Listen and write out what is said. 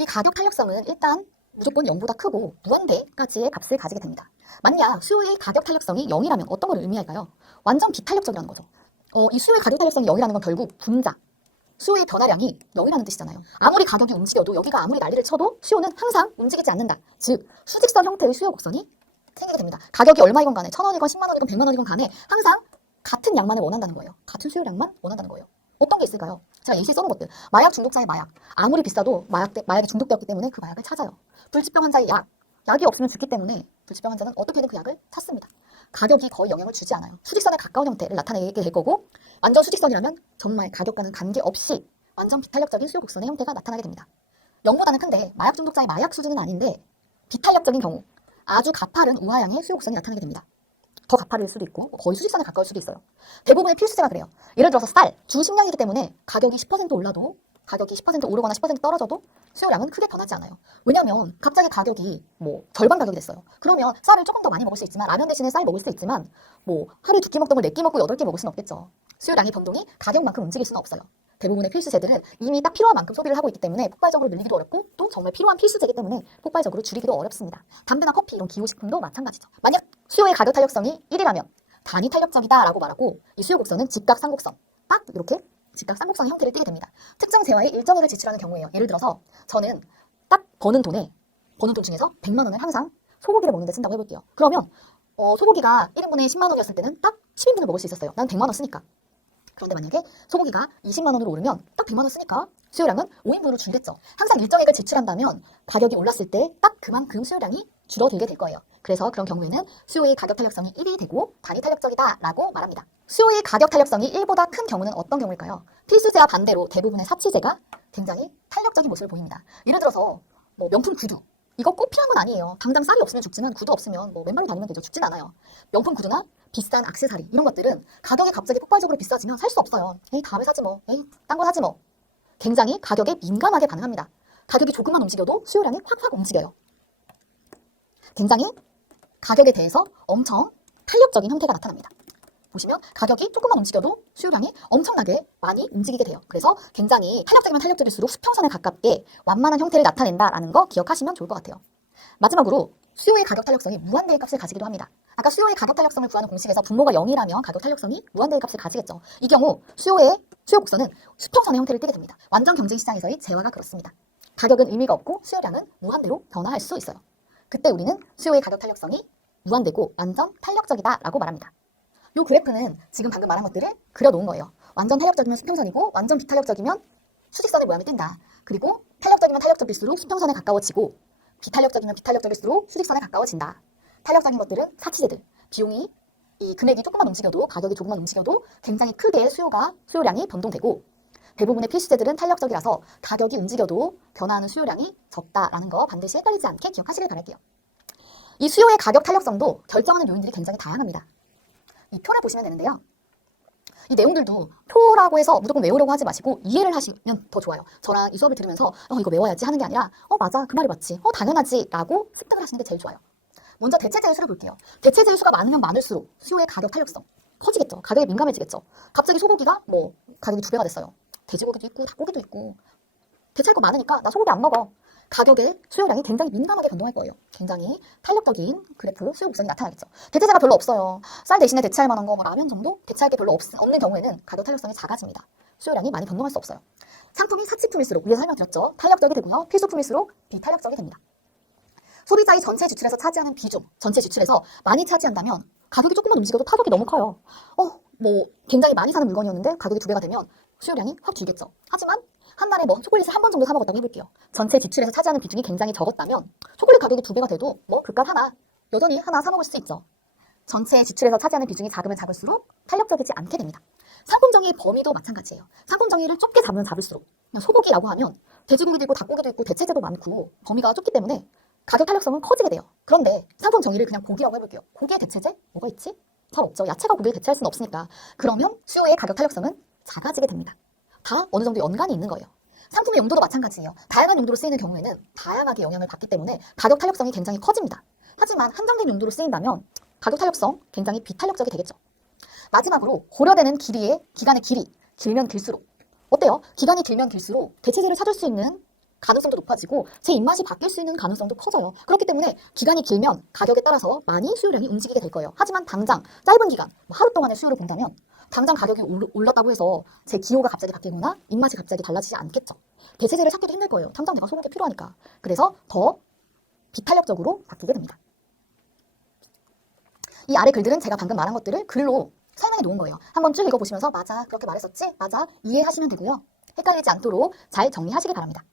이 가격 탄력성은 일단 무조건 0보다 크고 무한대까지의 값을 가지게 됩니다. 만약 수요의 가격 탄력성이 0이라면 어떤 걸 의미할까요? 완전 비탄력적이라는 거죠. 이 수요의 가격 탄력성이 0이라는 건 결국 분자, 수요의 변화량이 0이라는 뜻이잖아요. 아무리 가격이 움직여도 여기가 아무리 난리를 쳐도 수요는 항상 움직이지 않는다. 즉 수직선 형태의 수요 곡선이 생기게 됩니다. 가격이 얼마이건 간에 1,000원이건 10만원이건 100만원이건 간에 항상 같은 양만을 원한다는 거예요. 같은 수요량만 원한다는 거예요. 어떤 게 있을까요? 제가 예시에 써놓은 것들. 마약 중독자의 마약. 아무리 비싸도 마약에 중독되었기 때문에 그 마약을 찾아요. 불치병 환자의 약. 약이 없으면 죽기 때문에 불치병 환자는 어떻게든 그 약을 찾습니다. 가격이 거의 영향을 주지 않아요. 수직선에 가까운 형태를 나타내게 될 거고, 완전 수직선이라면 정말 가격과는 관계없이 완전 비탄력적인 수요 곡선의 형태가 나타나게 됩니다. 0보다는 큰데 마약 중독자의 마약 수준은 아닌데 비탄력적인 경우 아주 가파른 우하향의 수요 곡선이 나타나게 됩니다. 더 가파를 수도 있고 거의 수직선에 가까울 수도 있어요. 대부분의 필수제가 그래요. 예를 들어서 쌀, 주 식량이기 때문에 가격이 10% 올라도 가격이 10% 오르거나 10% 떨어져도 수요량은 크게 변하지 않아요. 왜냐면 갑자기 가격이 절반 가격이 됐어요. 그러면 쌀을 조금 더 많이 먹을 수 있지만 라면 대신에 쌀 먹을 수 있지만 하루에 2끼 먹던 걸 4끼 먹고 8끼 먹을 수는 없겠죠. 수요량의 변동이 가격만큼 움직일 수는 없어요. 대부분의 필수제들은 이미 딱 필요한 만큼 소비를 하고 있기 때문에 폭발적으로 늘리기도 어렵고 또 정말 필요한 필수제이기 때문에 폭발적으로 줄이기도 어렵습니다. 담배나 커피 이런 기호식품도 마찬가지죠. 만약 수요의 가격 탄력성이 1이라면 단위 탄력적이다라고 말하고 이 수요 곡선은 직각삼곡선 딱 이렇게 직각삼곡선 형태를 띠게 됩니다. 특정 재화에 일정액을 지출하는 경우예요. 예를 들어서 저는 딱 버는 돈 중에서 100만 원을 항상 소고기를 먹는 데 쓴다고 해볼게요. 그러면 소고기가 1인분에 10만 원이었을 때는 딱 10인분을 먹을 수 있었어요. 난 100만 원 쓰니까. 그런데 만약에 소고기가 20만 원으로 오르면 딱 100만 원 쓰니까 수요량은 5인분으로 줄겠죠. 항상 일정액을 지출한다면 가격이 올랐을 때 딱 그만큼 수요량이 줄어들게 될 거예요. 그래서 그런 경우에는 수요의 가격 탄력성이 1이 되고 단위 탄력적이다라고 말합니다. 수요의 가격 탄력성이 1보다 큰 경우는 어떤 경우일까요? 필수제와 반대로 대부분의 사치제가 굉장히 탄력적인 모습을 보입니다. 예를 들어서 명품 구두. 이거 꼭 필요한 건 아니에요. 당장 쌀이 없으면 죽지만 구두 없으면 맨발로 다니면 되죠. 죽진 않아요. 명품 구두나 비싼 액세서리 이런 것들은 가격이 갑자기 폭발적으로 비싸지면 살 수 없어요. 에이 다음에 사지 뭐. 에이 딴 거 사지 뭐. 굉장히 가격에 민감하게 반응합니다. 가격이 조금만 움직여도 수요량이 확확 움직여요. 굉장히 가격에 대해서 엄청 탄력적인 형태가 나타납니다. 보시면 가격이 조금만 움직여도 수요량이 엄청나게 많이 움직이게 돼요. 그래서 굉장히 탄력적이면 탄력적일수록 수평선에 가깝게 완만한 형태를 나타낸다라는 거 기억하시면 좋을 것 같아요. 마지막으로 수요의 가격 탄력성이 무한대의 값을 가지기도 합니다. 아까 수요의 가격 탄력성을 구하는 공식에서 분모가 0이라면 가격 탄력성이 무한대의 값을 가지겠죠. 이 경우 수요 곡선은 수평선의 형태를 띠게 됩니다. 완전 경쟁시장에서의 재화가 그렇습니다. 가격은 의미가 없고 수요량은 무한대로 변화할 수 있어요. 그때 우리는 수요의 가격 탄력성이 무한대고 완전 탄력적이다라고 말합니다. 이 그래프는 지금 방금 말한 것들을 그려놓은 거예요. 완전 탄력적이면 수평선이고 완전 비탄력적이면 수직선의 모양을 띈다. 그리고 탄력적이면 탄력적일수록 수평선에 가까워지고 비탄력적이면 비탄력적일수록 수직선에 가까워진다. 탄력적인 것들은 사치제들. 비용이 이 금액이 조금만 움직여도 가격이 조금만 움직여도 굉장히 크게 수요량이 변동되고 대부분의 필수제들은 탄력적이라서 가격이 움직여도 변화하는 수요량이 적다라는 거 반드시 헷갈리지 않게 기억하시길 바랄게요. 이 수요의 가격 탄력성도 결정하는 요인들이 굉장히 다양합니다. 이 표를 보시면 되는데요. 이 내용들도 표라고 해서 무조건 외우려고 하지 마시고 이해를 하시면 더 좋아요. 저랑 이 수업을 들으면서 이거 외워야지 하는 게 아니라 맞아 그 말이 맞지 당연하지 라고 습득을 하시는 게 제일 좋아요. 먼저 대체제의 수를 볼게요. 대체제의 수가 많으면 많을수록 수요의 가격 탄력성 커지겠죠. 가격에 민감해지겠죠. 갑자기 소고기가 가격이 2배가 됐어요. 돼지고기도 있고 닭고기도 있고 대체할 거 많으니까 나 소고기 안 먹어. 가격의 수요량이 굉장히 민감하게 변동할 거예요. 굉장히 탄력적인 그래프 수요 곡선이 나타나겠죠. 대체제가 별로 없어요. 쌀 대신에 대체할 만한 거 라면 정도? 대체할 게 별로 없는 경우에는 가격 탄력성이 작아집니다. 수요량이 많이 변동할 수 없어요. 상품이 사치품일수록 위에서 설명드렸죠. 탄력적이 되고요. 필수품일수록 비탄력적이 됩니다. 소비자의 전체 지출에서 차지하는 비중, 전체 지출에서 많이 차지한다면 가격이 조금만 움직여도 타격이 너무 커요. 굉장히 많이 사는 물건이었는데 가격이 2배가 되면 수요량이 확 줄겠죠. 하지만 한 달에 초콜릿을 한 번 정도 사 먹었다고 해볼게요. 전체 지출에서 차지하는 비중이 굉장히 적었다면 초콜릿 가격이 2배가 돼도 그깟 하나, 여전히 하나 사 먹을 수 있죠. 전체 지출에서 차지하는 비중이 작으면 작을수록 탄력적이지 않게 됩니다. 상품 정의의 범위도 마찬가지예요. 상품 정의를 좁게 잡으면 잡을수록 그냥 소고기라고 하면 돼지고기도 있고 닭고기도 있고 대체제도 많고 범위가 좁기 때문에 가격 탄력성은 커지게 돼요. 그런데 상품 정의를 그냥 고기라고 해볼게요. 고기의 대체제? 뭐가 있지? 잘 없죠. 야채가 고기를 대체할 수는 없으니까. 그러면 수요의 가격 탄력성은 작아지게 됩니다. 다 어느 정도 연관이 있는 거예요. 상품의 용도도 마찬가지예요. 다양한 용도로 쓰이는 경우에는 다양하게 영향을 받기 때문에 가격 탄력성이 굉장히 커집니다. 하지만 한정된 용도로 쓰인다면 가격 탄력성 굉장히 비탄력적이 되겠죠. 마지막으로 고려되는 기간의 길이 길면 길수록 어때요? 기간이 길면 길수록 대체제를 찾을 수 있는 가능성도 높아지고 제 입맛이 바뀔 수 있는 가능성도 커져요. 그렇기 때문에 기간이 길면 가격에 따라서 많이 수요량이 움직이게 될 거예요. 하지만 당장 짧은 기간, 뭐 하루 동안의 수요를 본다면 당장 가격이 올랐다고 해서 제 기호가 갑자기 바뀌거나 입맛이 갑자기 달라지지 않겠죠. 대체제를 찾기도 힘들 거예요. 당장 내가 소고기 필요하니까. 그래서 더 비탄력적으로 바뀌게 됩니다. 이 아래 글들은 제가 방금 말한 것들을 글로 설명해 놓은 거예요. 한번 쭉 읽어보시면서 맞아, 그렇게 말했었지? 맞아, 이해하시면 되고요. 헷갈리지 않도록 잘 정리하시기 바랍니다.